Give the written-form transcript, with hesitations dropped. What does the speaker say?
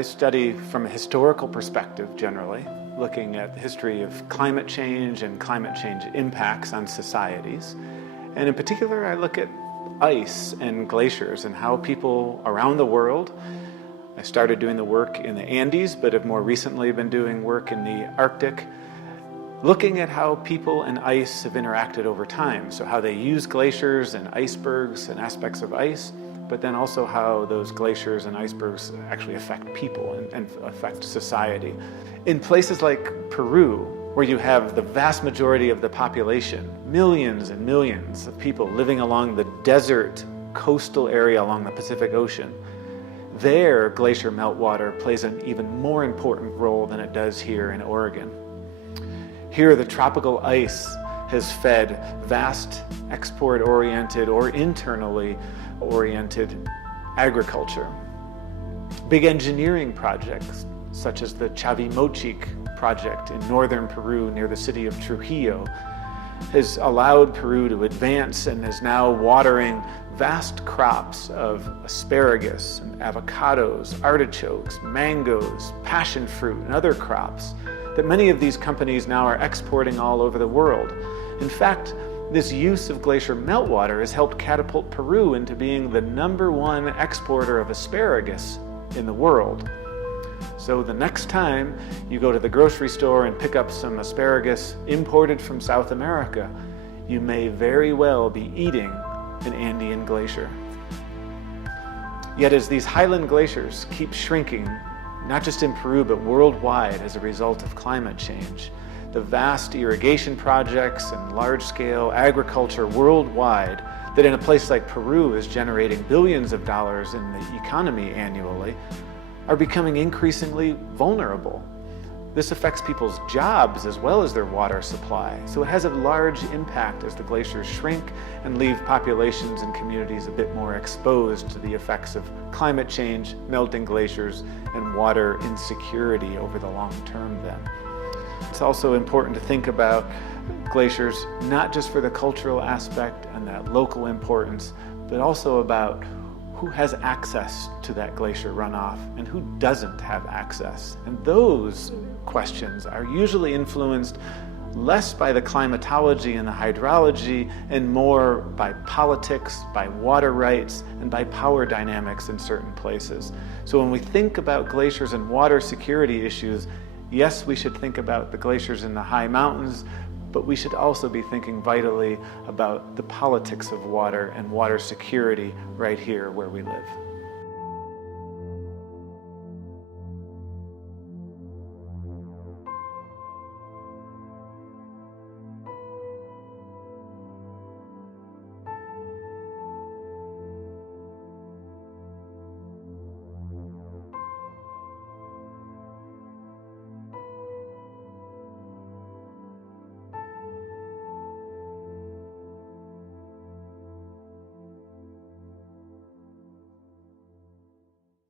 I study from a historical perspective generally, looking at the history of climate change and climate change impacts on societies. And in particular, I look at ice and glaciers and how people around the world, I started doing the work in the Andes, but have more recently been doing work in the Arctic, looking at how people and ice have interacted over time. So how they use glaciers and icebergs and aspects of ice, but then also how those glaciers and icebergs actually affect people and affect society. In places like Peru, where you have the vast majority of the population, millions and millions of people living along the desert coastal area along the Pacific Ocean, there glacier meltwater plays an even more important role than it does here in Oregon. Here the tropical ice has fed vast export-oriented or internally oriented agriculture. Big engineering projects such as the Chavimochic project in northern Peru near the city of Trujillo has allowed Peru to advance and is now watering vast crops of asparagus and avocados, artichokes, mangoes, passion fruit, and other crops that many of these companies now are exporting all over the world. In fact, this use of glacier meltwater has helped catapult Peru into being the #1 exporter of asparagus in the world. So the next time you go to the grocery store and pick up some asparagus imported from South America, you may very well be eating an Andean glacier. Yet as these highland glaciers keep shrinking, not just in Peru but worldwide as a result of climate change, the vast irrigation projects and large-scale agriculture worldwide that in a place like Peru is generating billions of dollars in the economy annually are becoming increasingly vulnerable. This affects people's jobs as well as their water supply, so it has a large impact as the glaciers shrink and leave populations and communities a bit more exposed to the effects of climate change, melting glaciers, and water insecurity over the long term then. It's also important to think about glaciers not just for the cultural aspect and that local importance, but also about who has access to that glacier runoff and who doesn't have access. And those questions are usually influenced less by the climatology and the hydrology and more by politics, by water rights, and by power dynamics in certain places. So when we think about glaciers and water security issues, yes, we should think about the glaciers in the high mountains, but we should also be thinking vitally about the politics of water and water security right here where we live.